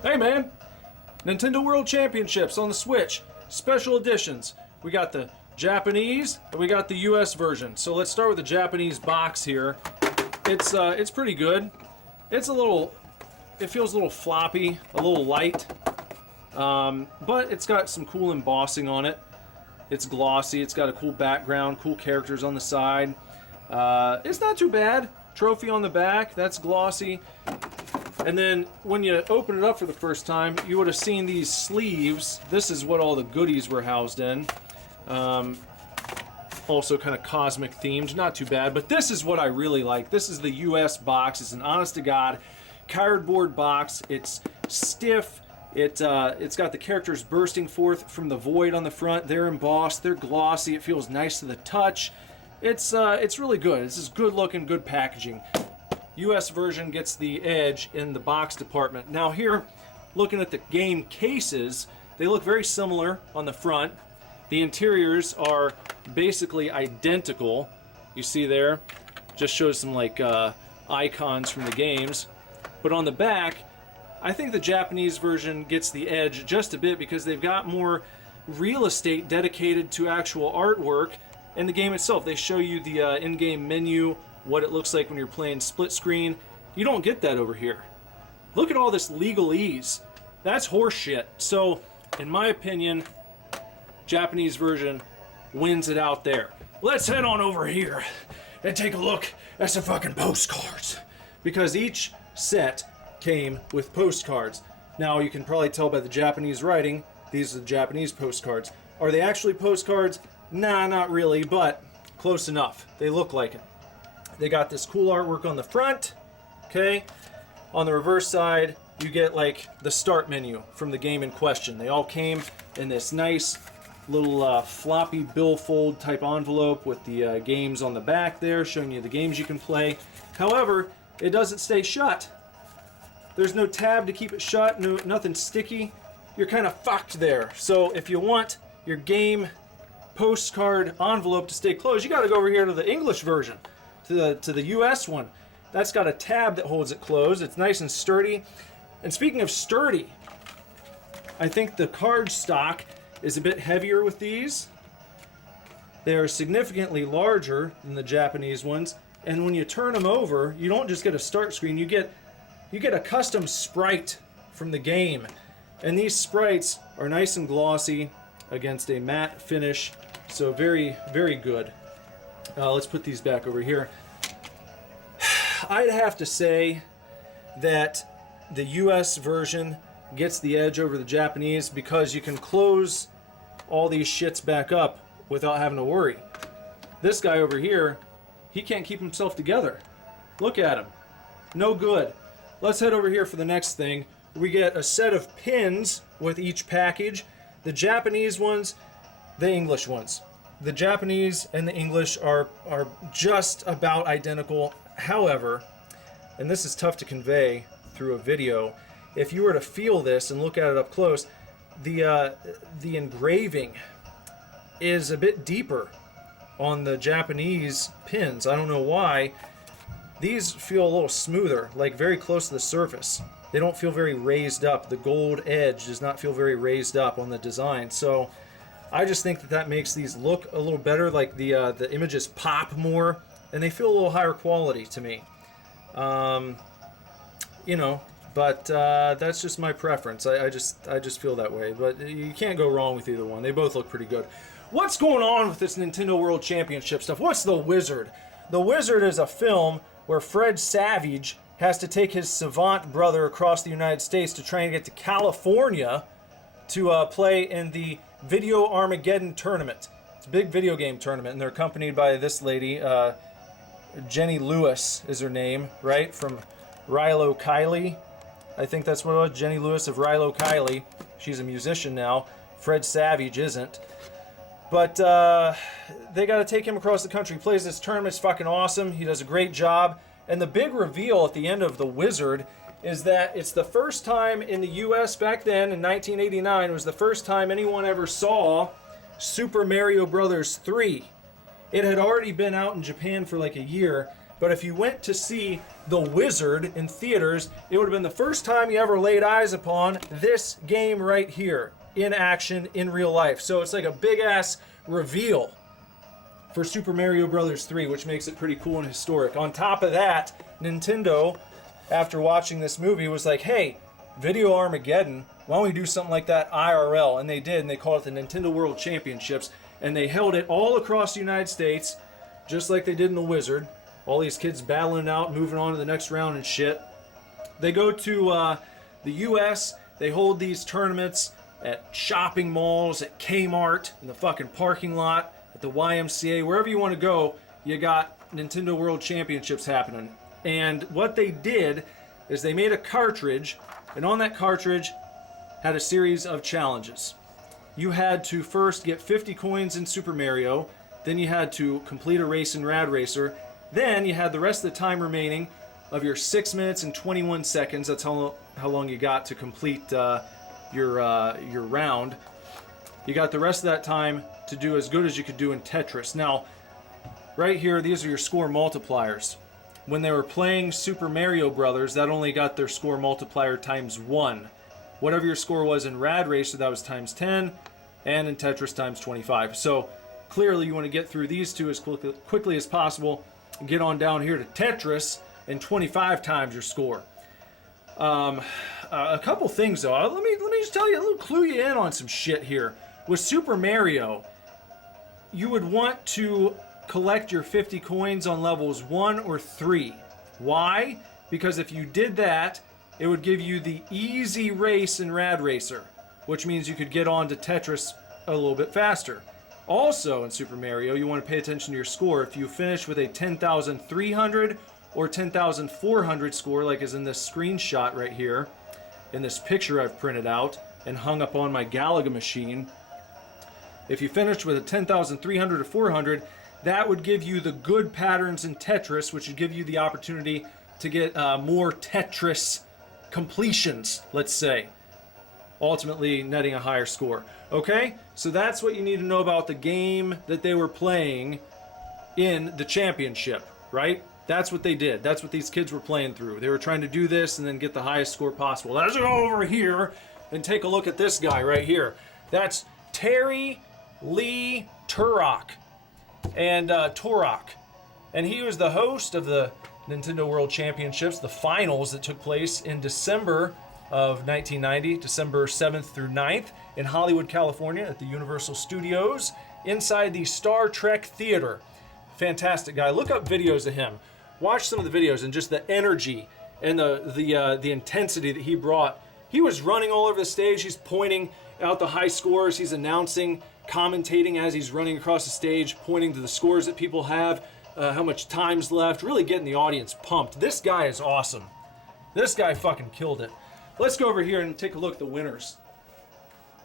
Hey man, Nintendo World Championships on the Switch, special editions. We got the Japanese and we got the US version. So let's start with the Japanese box here. It's pretty good. It feels a little floppy, a little light, but it's got some cool embossing on it. It's glossy, it's got a cool background, cool characters on the side. It's not too bad. Trophy on the back, that's glossy. And then when you open it up for the first time, you would have seen these sleeves. This is what all the goodies were housed in. Also kind of cosmic themed, not too bad. But this is what I really like. This is the US box. It's an honest-to-God cardboard box. It's stiff. It's got the characters bursting forth from the void on the front. They're embossed. They're glossy. It feels nice to the touch. It's really good. This is good looking, good packaging. US version gets the edge in the box department. Now here, looking at the game cases, they look very similar on the front. The interiors are basically identical. You see there, just shows some like icons from the games. But on the back, I think the Japanese version gets the edge just a bit because they've got more real estate dedicated to actual artwork. In the game itself, they show you the in-game menu, what it looks like when you're playing split screen. You don't get that over here. Look at all this legalese. That's horseshit. So, in my opinion, Japanese version wins it out there. Let's head on over here and take a look at some fucking postcards. Because each set came with postcards. Now, you can probably tell by the Japanese writing, these are the Japanese postcards. Are they actually postcards? Nah, not really, but close enough. They look like it. They got this cool artwork on the front, okay? On the reverse side, you get like the start menu from the game in question. They all came in this nice little floppy billfold type envelope with the games on the back there, showing you the games you can play. However, it doesn't stay shut. There's no tab to keep it shut, nothing sticky. You're kind of fucked there. So if you want your game postcard envelope to stay closed, you got to go over here to the English version. To the US one. That's got a tab that holds it closed. It's nice and sturdy. And speaking of sturdy, I think the card stock is a bit heavier with these. They are significantly larger than the Japanese ones. And when you turn them over, you don't just get a start screen, you get a custom sprite from the game. And these sprites are nice and glossy against a matte finish. So very, very good. Let's put these back over here. I'd have to say that the US version gets the edge over the Japanese because you can close all these shits back up without having to worry. This guy over here, he can't keep himself together. Look at him. No good. Let's head over here for the next thing. We get a set of pins with each package. The Japanese ones, the English ones. The Japanese and the English are just about identical. However, and this is tough to convey through a video, if you were to feel this and look at it up close, the engraving is a bit deeper on the Japanese pins. I don't know why. These feel a little smoother, like very close to the surface. They don't feel very raised up. The gold edge does not feel very raised up on the design. So I just think that makes these look a little better, like the images pop more, and they feel a little higher quality to me. You know, but that's just my preference. I just feel that way. But you can't go wrong with either one. They both look pretty good. What's going on with this Nintendo World Championship stuff? What's The Wizard? The Wizard is a film where Fred Savage has to take his savant brother across the United States to try and get to California to play in the Video Armageddon tournament. It's a big video game tournament, and they're accompanied by this lady, Jenny Lewis is her name, right? From Rilo Kiley. I think that's what it was, Jenny Lewis of Rilo Kiley. She's a musician now. Fred Savage isn't. But they got to take him across the country. He plays this tournament. It's fucking awesome. He does a great job. And the big reveal at the end of The Wizard is that it's the first time in the US back then in 1989, it was the first time anyone ever saw Super Mario Bros. 3. It had already been out in Japan for like a year, But if you went to see The Wizard in theaters, it would have been the first time you ever laid eyes upon this game right here in action in real life. So it's like a big ass reveal for Super Mario Bros. 3, which makes it pretty cool and historic. On top of that, Nintendo, after watching this movie, was like, hey, Video Armageddon, why don't we do something like that IRL? And they did, and they called it the Nintendo World Championships, and they held it all across the United States, just like they did in The Wizard. All these kids battling out, moving on to the next round and shit. They go to the U.S., they hold these tournaments at shopping malls, at Kmart, in the fucking parking lot, at the YMCA, wherever you want to go, you got Nintendo World Championships happening. And what they did is they made a cartridge, and on that cartridge had a series of challenges. You had to first get 50 coins in Super Mario, then you had to complete a race in Rad Racer, then you had the rest of the time remaining of your 6 minutes and 21 seconds. That's how long you got to complete your round. You got the rest of that time to do as good as you could do in Tetris. Now, right here, these are your score multipliers. When they were playing Super Mario Brothers, that only got their score multiplier times 1. Whatever your score was in Rad Racer, that was times 10, and in Tetris times 25. So clearly you want to get through these two as quickly as possible and get on down here to Tetris and 25 times your score. A couple things though. Let me just tell you, a little clue you in on some shit here. With Super Mario, you would want to collect your 50 coins on levels 1 or 3. Why? Because if you did that, it would give you the easy race in Rad Racer, which means you could get on to Tetris a little bit faster. Also in Super Mario, you want to pay attention to your score. If you finish with a 10,300 or 10,400 score, like is in this screenshot right here, in this picture I've printed out and hung up on my Galaga machine, if you finished with a 10,300 or 400, that would give you the good patterns in Tetris, which would give you the opportunity to get more Tetris completions, let's say, ultimately netting a higher score. Okay, so that's what you need to know about the game that they were playing in the championship, right? That's what they did. That's what these kids were playing through. They were trying to do this and then get the highest score possible. Let's go over here and take a look at this guy right here. That's Terry Lee Turok. And Turok. And he was the host of the Nintendo World Championships, the finals that took place in December of 1990, December 7th through 9th, in Hollywood, California, at the Universal Studios, inside the Star Trek Theater. Fantastic guy. Look up videos of him. Watch some of the videos and just the energy and the intensity that he brought. He was running all over the stage. He's pointing out the high scores. He's announcing, commentating as he's running across the stage, pointing to the scores that people have, how much time's left, really getting the audience pumped. This guy is awesome. This guy fucking killed it. Let's go over here and take a look at the winners.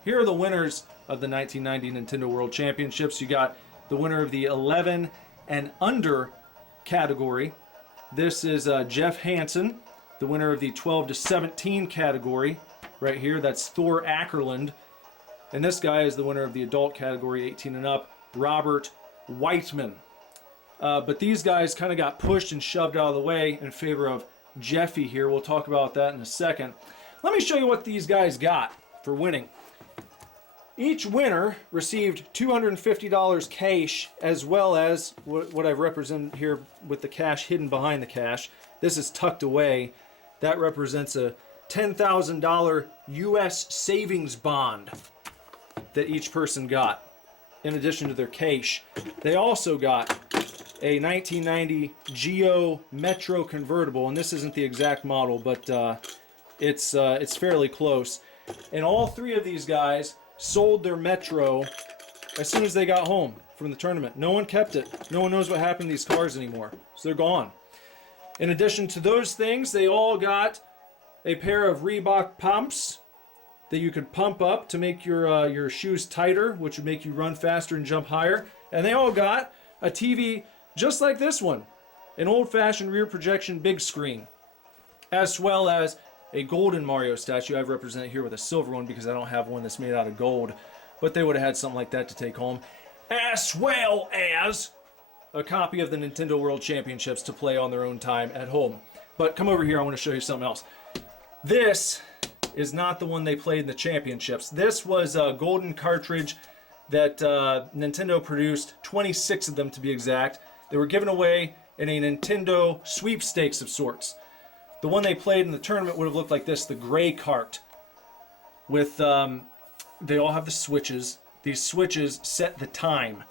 Here are the winners of the 1990 Nintendo World Championships. You got the winner of the 11 and under category. This is Jeff Hansen, the winner of the 12 to 17 category. Right here, that's Thor Ackerland. And this guy is the winner of the adult category, 18 and up, Robert Whiteman. But these guys kind of got pushed and shoved out of the way in favor of Jeffy here. We'll talk about that in a second. Let me show you what these guys got for winning. Each winner received $250 cash, as well as what I've represented here with the cash hidden behind the cash. This is tucked away. That represents a $10,000 U.S. savings bond that each person got, in addition to their cash. They also got a 1990 Geo Metro convertible, and this isn't the exact model, but it's fairly close. And all three of these guys sold their Metro as soon as they got home from the tournament. No one kept it. No one knows what happened to these cars anymore, so they're gone. In addition to those things, they all got a pair of Reebok pumps that you could pump up to make your shoes tighter, which would make you run faster and jump higher. And they all got a TV just like this one, an old-fashioned rear projection big screen, as well as a golden Mario statue. I've represented here with a silver one because I don't have one that's made out of gold, but they would have had something like that to take home, as well as a copy of the Nintendo World Championships to play on their own time at home. But come over here, I want to show you something else. This is not the one they played in the championships. This was a golden cartridge that Nintendo produced, 26 of them to be exact. They were given away in a Nintendo sweepstakes of sorts. The one they played in the tournament would have looked like this, the gray cart. With, they all have the switches. These switches set the time.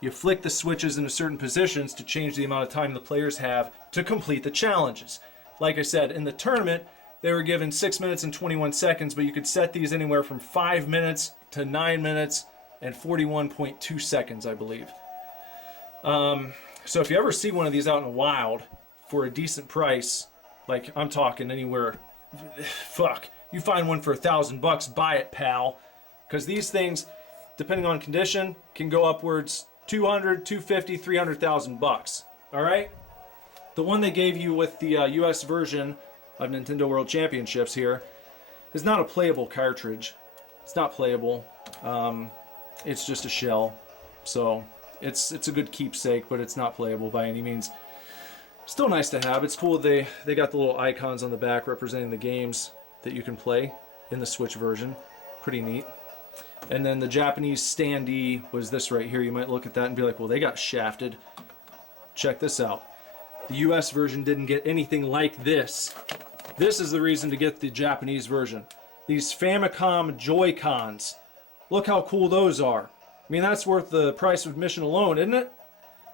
You flick the switches into certain positions to change the amount of time the players have to complete the challenges. Like I said, in the tournament, they were given 6 minutes and 21 seconds, but you could set these anywhere from 5 minutes to 9 minutes and 41.2 seconds, I believe. So if you ever see one of these out in the wild for a decent price, like I'm talking anywhere, fuck, you find one for $1,000, buy it, pal. Because these things, depending on condition, can go upwards 200, 250, 300,000 bucks. All right? The one they gave you with the US version of Nintendo World Championships here is not a playable cartridge. It's not playable. It's just a shell. So it's a good keepsake, but it's not playable by any means. Still nice to have. It's cool they got the little icons on the back representing the games that you can play in the Switch version. Pretty neat. And then the Japanese standee was this right here. You might look at that and be like, well, they got shafted. Check this out. The US version didn't get anything like this. This is the reason to get the Japanese version. These Famicom Joy-Cons. Look how cool those are. I mean, that's worth the price of admission alone, isn't it?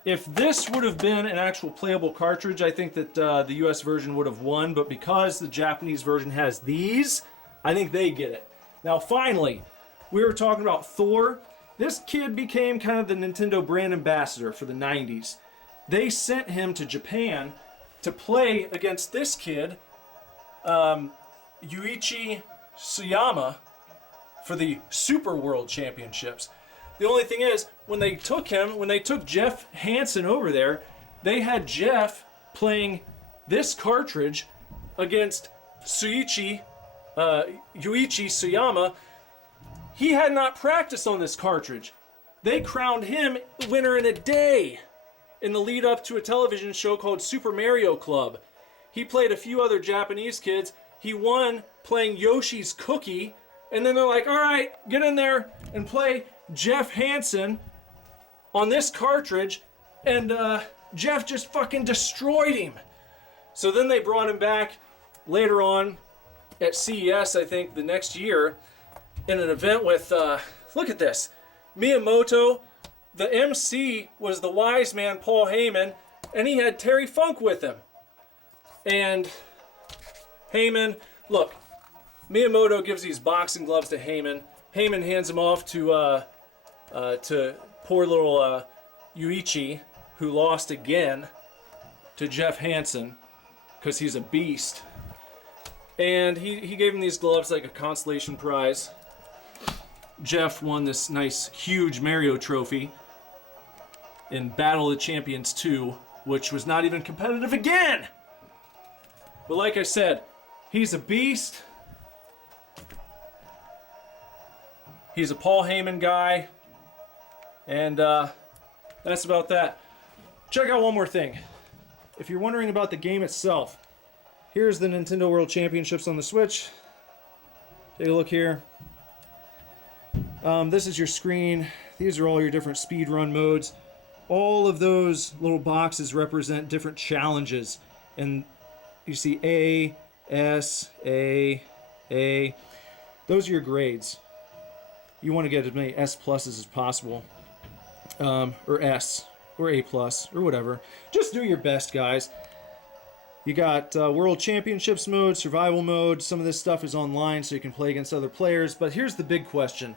If this would have been an actual playable cartridge, I think that the US version would have won. But because the Japanese version has these, I think they get it. Now, finally, we were talking about Thor. This kid became kind of the Nintendo brand ambassador for the 90s. They sent him to Japan to play against this kid, Yuichi Tsuyama, for the Super World Championships. The only thing is, when they took Jeff Hansen over there, they had Jeff playing this cartridge against Yuichi Tsuyama. He had not practiced on this cartridge. They crowned him winner in a day in the lead up to a television show called Super Mario Club. He played a few other Japanese kids. He won playing Yoshi's Cookie. And then they're like, all right, get in there and play Jeff Hansen on this cartridge. And Jeff just fucking destroyed him. So then they brought him back later on at CES, I think, the next year in an event with, look at this, Miyamoto. The MC was the wise man, Paul Heyman, and he had Terry Funk with him. And Heyman, look, Miyamoto gives these boxing gloves to Heyman. Heyman hands them off to poor little Yuichi, who lost again to Jeff Hansen, because he's a beast. And he gave him these gloves like a consolation prize. Jeff won this nice, huge Mario trophy in Battle of the Champions 2, which was not even competitive again! But like I said, he's a beast. He's a Paul Heyman guy. And that's about that. Check out one more thing. If you're wondering about the game itself, here's the Nintendo World Championships on the Switch. Take a look here. This is your screen. These are all your different speedrun modes. All of those little boxes represent different challenges. And you see A, S, A. Those are your grades. You want to get as many S pluses as possible. Or S, or A plus, or whatever. Just do your best, guys. You got World Championships mode, Survival mode. Some of this stuff is online, so you can play against other players. But here's the big question.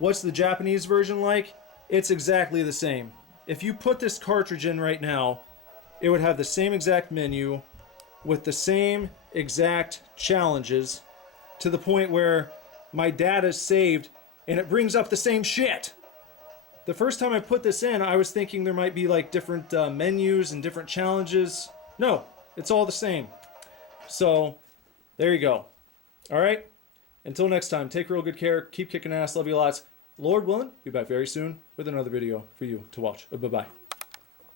What's the Japanese version like? It's exactly the same. If you put this cartridge in right now, it would have the same exact menu with the same exact challenges to the point where my data is saved and it brings up the same shit. The first time I put this in, I was thinking there might be like different menus and different challenges. No, it's all the same. So, there you go. All right? Until next time, take real good care. Keep kicking ass. Love you lots. Lord willing, be back very soon with another video for you to watch. Bye-bye.